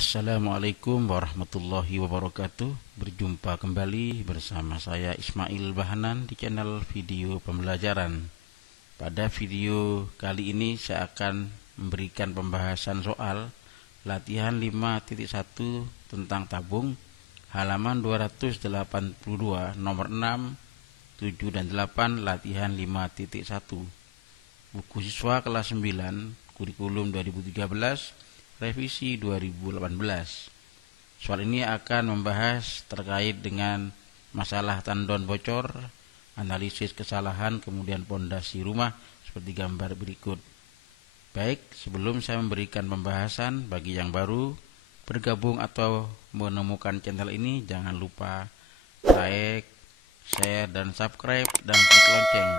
Assalamualaikum warahmatullahi wabarakatuh. Berjumpa kembali bersama saya Ismail Bahanan di channel video pembelajaran. Pada video kali ini saya akan memberikan pembahasan soal latihan 5.1 tentang tabung, halaman 282, nomor 6, 7 dan 8, latihan 5.1. Buku siswa kelas 9, kurikulum 2013, revisi 2018. Soal ini akan membahas terkait dengan masalah tandon bocor, analisis kesalahan, kemudian pondasi rumah seperti gambar berikut. Baik, sebelum saya memberikan pembahasan, bagi yang baru bergabung atau menemukan channel ini, jangan lupa like, share, dan subscribe, dan klik lonceng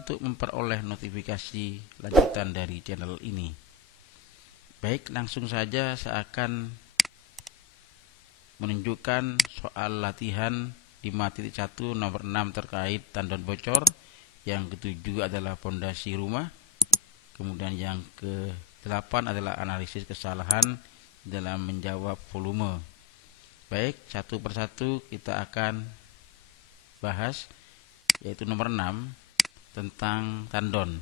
untuk memperoleh notifikasi lanjutan dari channel ini. Baik, langsung saja saya akan menunjukkan soal latihan 5.1 nomor 6 terkait tandon bocor. Yang ke-7 adalah pondasi rumah. Kemudian yang ke-8 adalah analisis kesalahan dalam menjawab volume. Baik, satu persatu kita akan bahas, yaitu nomor 6 tentang tandon.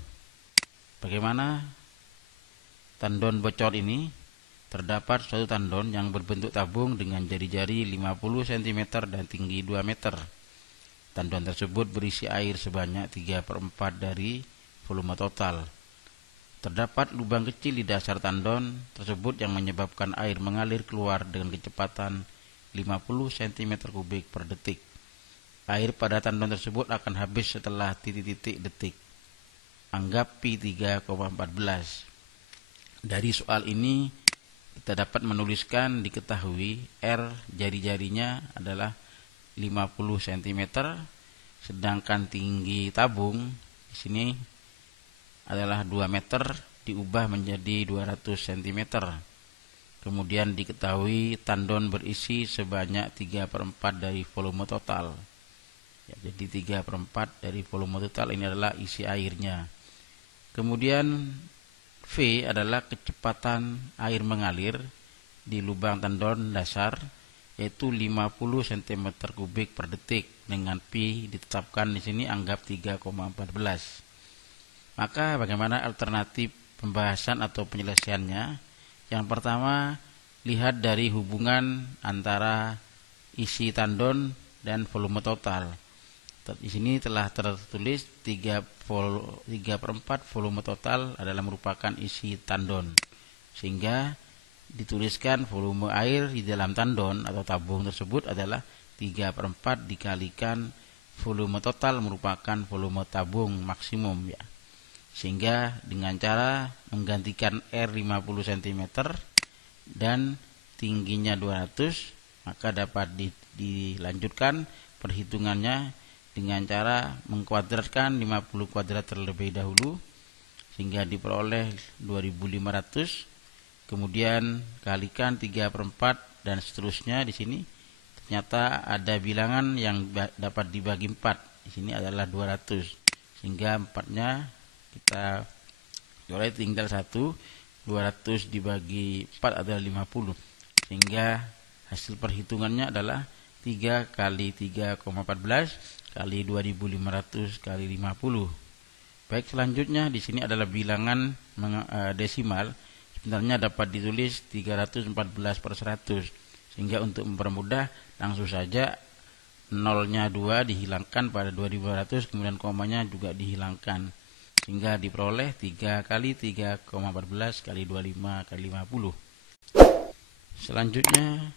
Bagaimana tandon bocor ini? Terdapat suatu tandon yang berbentuk tabung dengan jari-jari 50 cm dan tinggi 2 meter. Tandon tersebut berisi air sebanyak 3/4 dari volume total. Terdapat lubang kecil di dasar tandon tersebut yang menyebabkan air mengalir keluar dengan kecepatan 50 cm3 per detik. Air pada tandon tersebut akan habis setelah titik-titik detik. Anggap pi 3,14. Dari soal ini kita dapat menuliskan, diketahui R jari-jarinya adalah 50 cm, sedangkan tinggi tabung di sini adalah 2 meter diubah menjadi 200 cm. Kemudian diketahui tandon berisi sebanyak 3/4 dari volume total. Ya, jadi 3/4 dari volume total ini adalah isi airnya. Kemudian V adalah kecepatan air mengalir di lubang tandon dasar, yaitu 50 cm3 per detik, dengan pi ditetapkan di sini anggap 3,14. Maka bagaimana alternatif pembahasan atau penyelesaiannya? Yang pertama, lihat dari hubungan antara isi tandon dan volume total. Di sini telah tertulis 3/4 volume total adalah merupakan isi tandon, sehingga dituliskan volume air di dalam tandon atau tabung tersebut adalah 3/4 dikalikan volume total merupakan volume tabung maksimum, ya. Sehingga dengan cara menggantikan R 50 cm dan tingginya 200, maka dapat dilanjutkan perhitungannya dengan cara mengkuadratkan 50 kuadrat terlebih dahulu sehingga diperoleh 2500, kemudian kalikan 3/4 dan seterusnya. Di sini ternyata ada bilangan yang dapat dibagi 4. Di sini adalah 200, sehingga 4-nya kita oleh tinggal 1. 200 dibagi 4 adalah 50, sehingga hasil perhitungannya adalah 3 kali 3,14 kali 2500 kali 50. Baik, selanjutnya di sini adalah bilangan desimal. Sebenarnya dapat ditulis 314/100, sehingga untuk mempermudah langsung saja nolnya 2 dihilangkan pada 2500, kemudian komanya juga dihilangkan, sehingga diperoleh 3 kali 3,14 kali 25 kali 50. Selanjutnya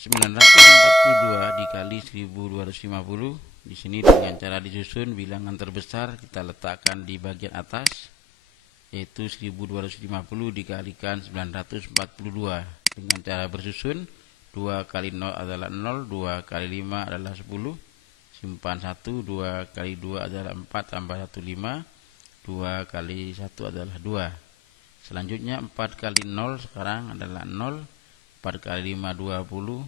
942 dikali 1250. Di sini dengan cara disusun bilangan terbesar kita letakkan di bagian atas, yaitu 1250 dikalikan 942 dengan cara bersusun. 2 kali 0 adalah 0, 2 kali 5 adalah 10, simpan 1, 2 kali 2 adalah 4 tambah 1 5, 2 kali 1 adalah 2. Selanjutnya 4 kali 0 sekarang adalah 0, 4 kali 5 20,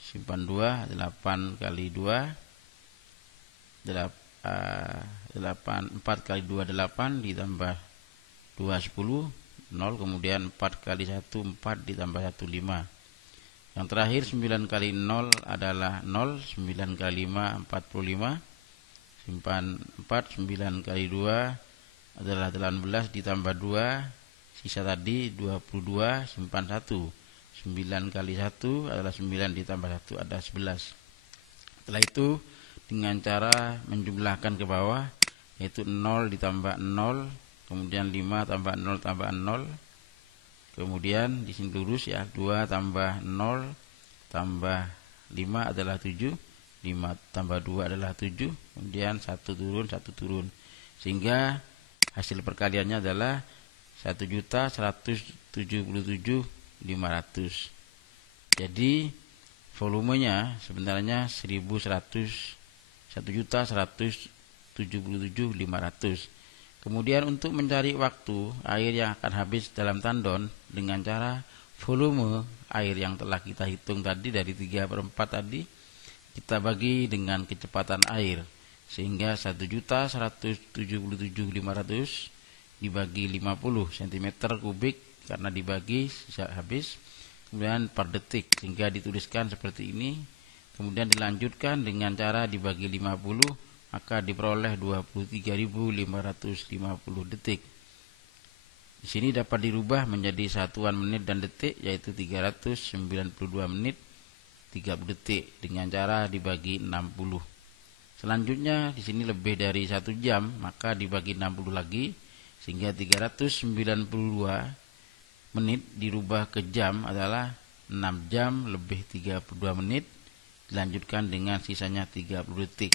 simpan 2, 8 kali 2 4 kali 2 8 ditambah 2 10, 0, kemudian 4 kali 1 4 ditambah 1 5. Yang terakhir 9 kali 0 adalah 0, 9 kali 5 45, simpan 4, 9 kali 2 adalah 18 ditambah 2, sisa tadi 22, simpan 1. 9 kali 1 adalah 9 ditambah 1 ada 11. Setelah itu dengan cara menjumlahkan ke bawah, yaitu 0 ditambah 0, kemudian 5 tambah 0 tambah 0, kemudian di sini lurus ya, 2 tambah 0 tambah 5 adalah 7, 5 tambah 2 adalah 7, kemudian 1 turun, sehingga hasil perkaliannya adalah 1.177.500. Jadi volumenya sebenarnya 1.177.500. Kemudian untuk mencari waktu air yang akan habis dalam tandon dengan cara volume air yang telah kita hitung tadi dari 3/4 tadi kita bagi dengan kecepatan air, sehingga 1.177.500 dibagi 50 cm kubik karena dibagi sisa habis, kemudian per detik, sehingga dituliskan seperti ini. Kemudian dilanjutkan dengan cara dibagi 50, maka diperoleh 23.550 detik. Di sini dapat dirubah menjadi satuan menit dan detik, yaitu 392 menit 30 detik dengan cara dibagi 60. Selanjutnya di sini lebih dari 1 jam, maka dibagi 60 lagi, sehingga 392 menit dirubah ke jam adalah 6 jam lebih 32 menit, dilanjutkan dengan sisanya 30 detik.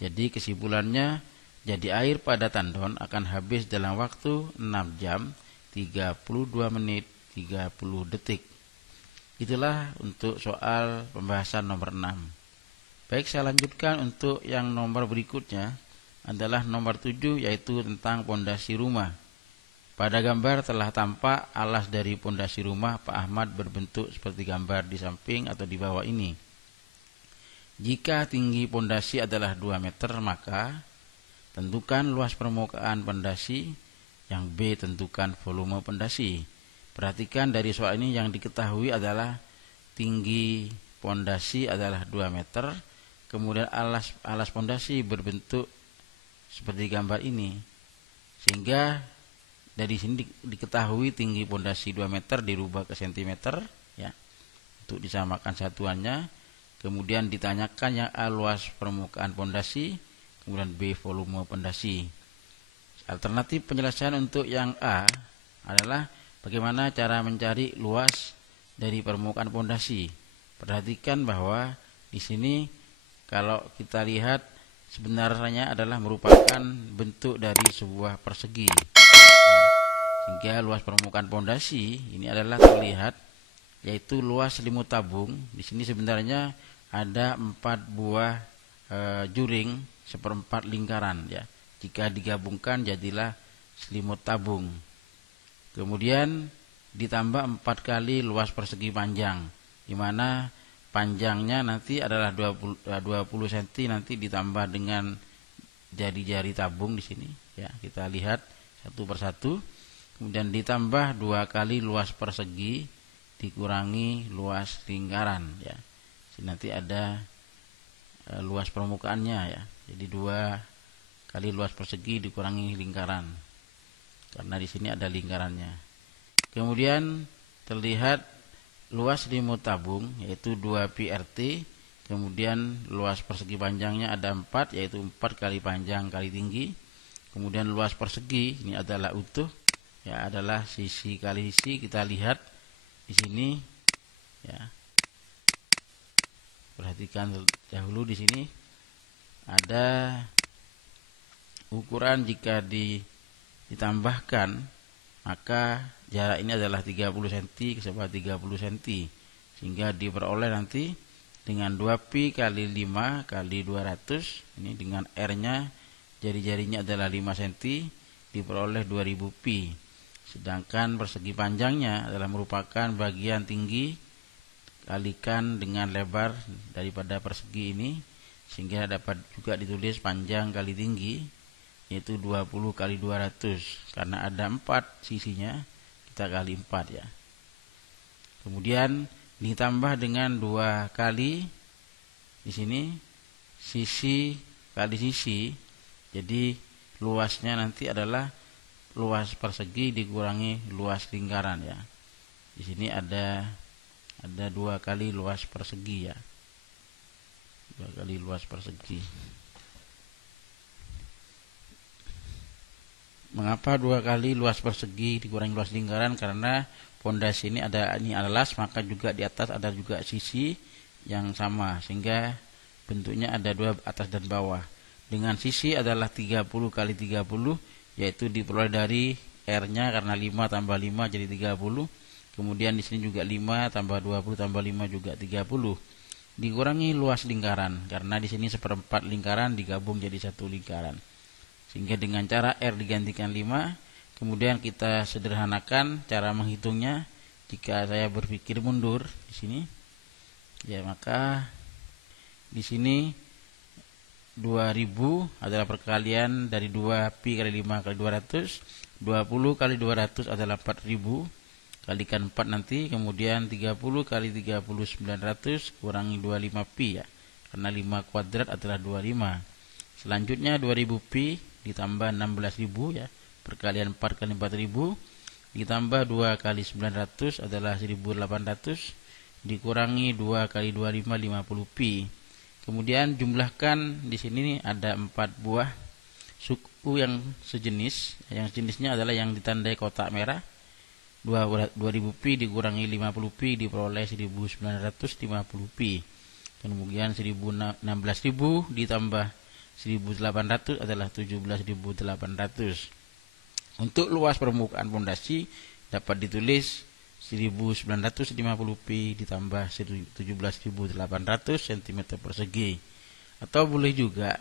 Jadi kesimpulannya, jadi air pada tandon akan habis dalam waktu 6 jam 32 menit 30 detik. Itulah untuk soal pembahasan nomor 6. Baik, saya lanjutkan untuk yang nomor berikutnya adalah nomor 7, yaitu tentang pondasi rumah. Pada gambar telah tampak alas dari pondasi rumah Pak Ahmad berbentuk seperti gambar di samping atau di bawah ini. Jika tinggi pondasi adalah 2 meter, maka tentukan luas permukaan pondasi. Yang B, tentukan volume pondasi. Perhatikan dari soal ini yang diketahui adalah tinggi pondasi adalah 2 meter, kemudian alas pondasi berbentuk seperti gambar ini, sehingga dari sini diketahui tinggi pondasi 2 meter dirubah ke cm ya, untuk disamakan satuannya. Kemudian ditanyakan yang A luas permukaan pondasi, kemudian B volume pondasi. Alternatif penyelesaian untuk yang A adalah bagaimana cara mencari luas dari permukaan pondasi. Perhatikan bahwa di sini kalau kita lihat sebenarnya adalah merupakan bentuk dari sebuah persegi. Sehingga luas permukaan pondasi ini adalah terlihat, yaitu luas selimut tabung. Di sini sebenarnya ada 4 buah juring seperempat lingkaran ya. Jika digabungkan jadilah selimut tabung. Kemudian ditambah 4 kali luas persegi panjang, di mana panjangnya nanti adalah 20 cm, nanti ditambah dengan jari-jari tabung di sini ya. Kita lihat satu persatu. Kemudian ditambah 2 kali luas persegi dikurangi luas lingkaran ya. Nanti ada luas permukaannya ya. Jadi 2 kali luas persegi dikurangi lingkaran, karena di sini ada lingkarannya. Kemudian terlihat luas selimut tabung yaitu 2 pi RT. Kemudian luas persegi panjangnya ada 4, yaitu 4 kali panjang kali tinggi. Kemudian luas persegi ini adalah utuh ya, adalah sisi kali sisi. Kita lihat di sini ya. Perhatikan dahulu di sini ada ukuran, jika ditambahkan maka jarak ini adalah 30 cm ke sebelah 30 cm, sehingga diperoleh nanti dengan 2pi kali 5 kali 200 ini dengan R-nya jari-jarinya adalah 5 cm, diperoleh 2000 pi. Sedangkan persegi panjangnya adalah merupakan bagian tinggi kalikan dengan lebar daripada persegi ini, sehingga dapat juga ditulis panjang kali tinggi, yaitu 20 kali 200, karena ada 4 sisinya, kita kali 4 ya. Kemudian ditambah dengan 2 kali di sini sisi kali sisi. Jadi luasnya nanti adalah luas persegi dikurangi luas lingkaran ya. Di sini ada 2 kali luas persegi ya. 2 kali luas persegi. Mengapa 2 kali luas persegi dikurangi luas lingkaran? Karena pondasi ini alas, maka juga di atas ada juga sisi yang sama, sehingga bentuknya ada 2 atas dan bawah. Dengan sisi adalah 30 kali 30, yaitu diperoleh dari R-nya karena 5 tambah 5 jadi 30. Kemudian di sini juga 5 tambah 20 tambah 5 juga 30. Dikurangi luas lingkaran, karena di sini 1/4 lingkaran digabung jadi 1 lingkaran. Sehingga dengan cara R digantikan 5, kemudian kita sederhanakan cara menghitungnya. Jika saya berpikir mundur di sini, ya maka di sini 2000 adalah perkalian dari 2 pi kali 5 kali 200. 20 kali 200 adalah 4000, kalikan 4 nanti. Kemudian 30 kali 30 900 kurangi 25 pi ya, karena 5 kuadrat adalah 25. Selanjutnya 2000 pi ditambah 16.000 ya, perkalian 4 kali 4000 ditambah 2 kali 900 adalah 1800, dikurangi 2 kali 25 50 pi. Kemudian jumlahkan, di sini ada 4 buah suku yang sejenis. Yang jenisnya adalah yang ditandai kotak merah. 2000 pi dikurangi 50 pi diperoleh 1950 pi. Kemudian 16.000 ditambah 1800 adalah 17.800. Untuk luas permukaan pondasi dapat ditulis 1950 pi ditambah 17.800 cm persegi. Atau boleh juga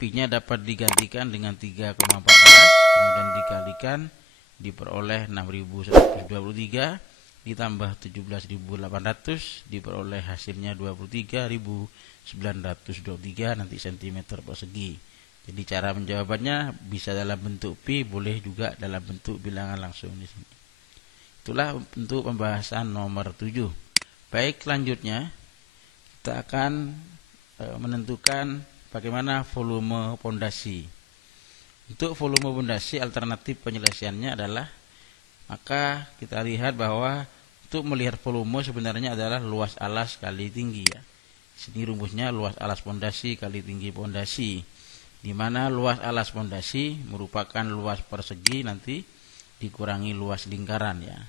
pi-nya dapat digantikan dengan 3,14 kemudian dikalikan diperoleh 6.123 ditambah 17.800 diperoleh hasilnya 23.923 nanti cm persegi. Jadi cara menjawabannya bisa dalam bentuk pi, boleh juga dalam bentuk bilangan langsung di sini. Itulah bentuk pembahasan nomor 7. Baik, selanjutnya kita akan menentukan bagaimana volume pondasi. Untuk volume pondasi, alternatif penyelesaiannya adalah, maka kita lihat bahwa untuk melihat volume sebenarnya adalah luas alas kali tinggi ya. Sini rumusnya luas alas pondasi kali tinggi pondasi, di mana luas alas pondasi merupakan luas persegi nanti dikurangi luas lingkaran ya.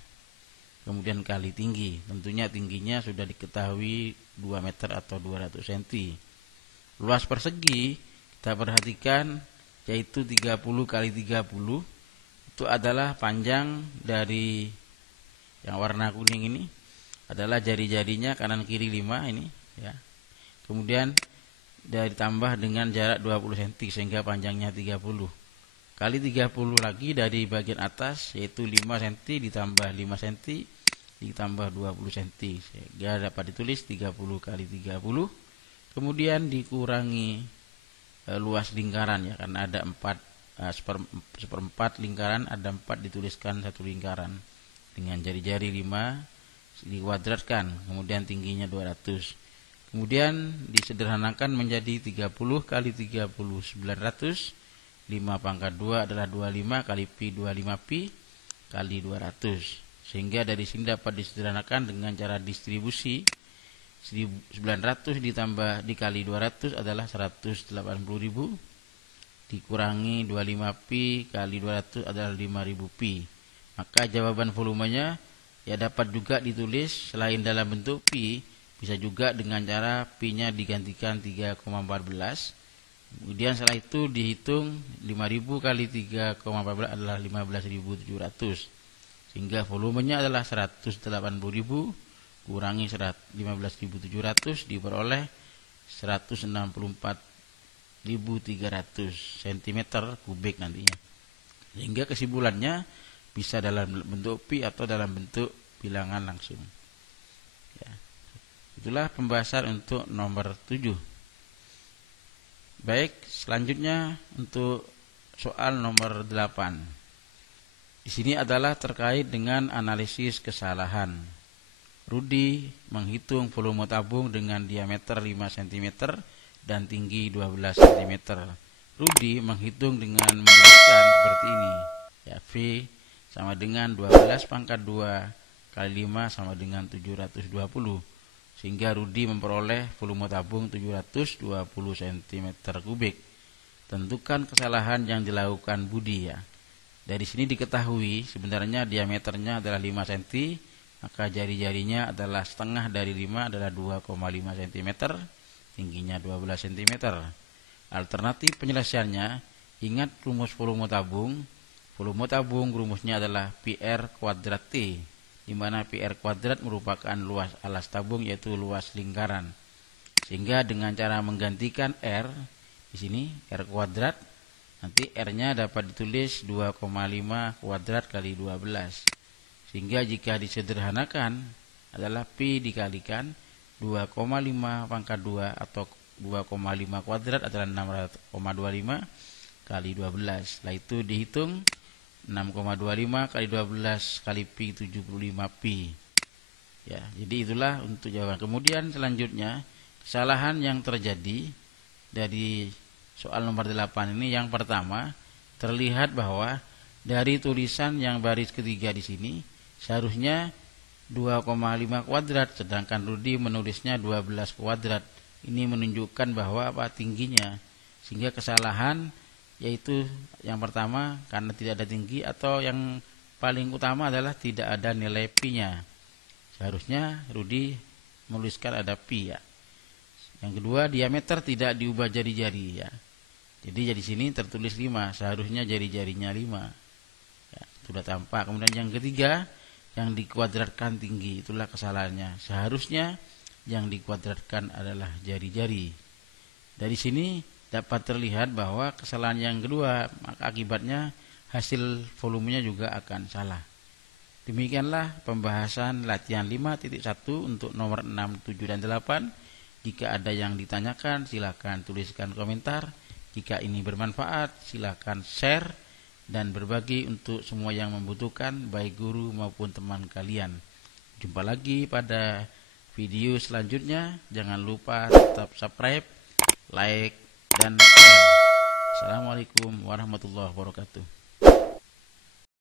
Kemudian kali tinggi, tentunya tingginya sudah diketahui 2 meter atau 200 cm. Luas persegi kita perhatikan yaitu 30 kali 30, itu adalah panjang dari yang warna kuning ini adalah jari-jarinya kanan kiri 5 ini ya. Kemudian ditambah dengan jarak 20 cm sehingga panjangnya 30. Kali 30 lagi dari bagian atas yaitu 5 cm ditambah 5 cm ditambah 20 cm sehingga dapat ditulis 30 kali 30. Kemudian dikurangi luas lingkaran ya, karena ada 1/4 lingkaran, ada 4 dituliskan 1 lingkaran dengan jari-jari 5 dikuadratkan, kemudian tingginya 200. Kemudian disederhanakan menjadi 30 kali 30 900. 5 pangkat 2 adalah 25 kali pi 25 pi kali 200. Sehingga dari sini dapat disederhanakan dengan cara distribusi. 900 ditambah dikali 200 adalah 180.000 dikurangi 25 pi kali 200 adalah 5.000 pi. Maka jawaban volumenya ya dapat juga ditulis selain dalam bentuk pi, bisa juga dengan cara pi-nya digantikan 3,14. Kemudian setelah itu dihitung 5.000 kali 3,14 adalah 15.700. Sehingga volumenya adalah 180.000 kurangi 15.700 diperoleh 164.300 cm kubik nantinya. Sehingga kesimpulannya bisa dalam bentuk pi atau dalam bentuk bilangan langsung. Ya. Itulah pembahasan untuk nomor 7. Baik, selanjutnya untuk soal nomor 8. Di sini adalah terkait dengan analisis kesalahan. Rudi menghitung volume tabung dengan diameter 5 cm dan tinggi 12 cm. Rudi menghitung dengan menuliskan seperti ini. Ya, V sama dengan 12 pangkat 2 kali 5 sama dengan 720. Sehingga Rudi memperoleh volume tabung 720 cm3. Tentukan kesalahan yang dilakukan Budi ya. Dari sini diketahui sebenarnya diameternya adalah 5 cm, maka jari-jarinya adalah setengah dari 5 adalah 2,5 cm, tingginya 12 cm. Alternatif penyelesaiannya, ingat rumus volume tabung. Volume tabung rumusnya adalah PR kuadrat T, di mana PR kuadrat merupakan luas alas tabung yaitu luas lingkaran. Sehingga dengan cara menggantikan R di sini R kuadrat, nanti R-nya dapat ditulis 2,5 kuadrat kali 12. Sehingga jika disederhanakan adalah Pi dikalikan 2,5 pangkat 2 atau 2,5 kuadrat adalah 6,25 kali 12. Setelah itu dihitung 6,25 kali 12 kali Pi 75 Pi. Ya, jadi itulah untuk jawaban. Kemudian selanjutnya kesalahan yang terjadi dari soal nomor 8 ini, yang pertama terlihat bahwa dari tulisan yang baris ketiga di sini seharusnya 2,5 kuadrat, sedangkan Rudi menulisnya 12 kuadrat. Ini menunjukkan bahwa tingginya, sehingga kesalahan yaitu yang pertama karena tidak ada tinggi, atau yang paling utama adalah tidak ada nilai pi-nya. Seharusnya Rudi menuliskan ada pi ya. Yang kedua, diameter tidak diubah jari-jari ya. Jadi di sini tertulis 5, seharusnya jari-jarinya 5. Ya, sudah tampak. Kemudian yang ketiga, yang dikuadratkan tinggi, itulah kesalahannya. Seharusnya yang dikuadratkan adalah jari-jari. Dari sini dapat terlihat bahwa kesalahan yang kedua, maka akibatnya hasil volumenya juga akan salah. Demikianlah pembahasan latihan 5.1 untuk nomor 6, 7, dan 8. Jika ada yang ditanyakan, silakan tuliskan komentar. Jika ini bermanfaat, silakan share dan berbagi untuk semua yang membutuhkan, baik guru maupun teman kalian. Jumpa lagi pada video selanjutnya. Jangan lupa tetap subscribe, like, dan share. Assalamualaikum warahmatullahi wabarakatuh.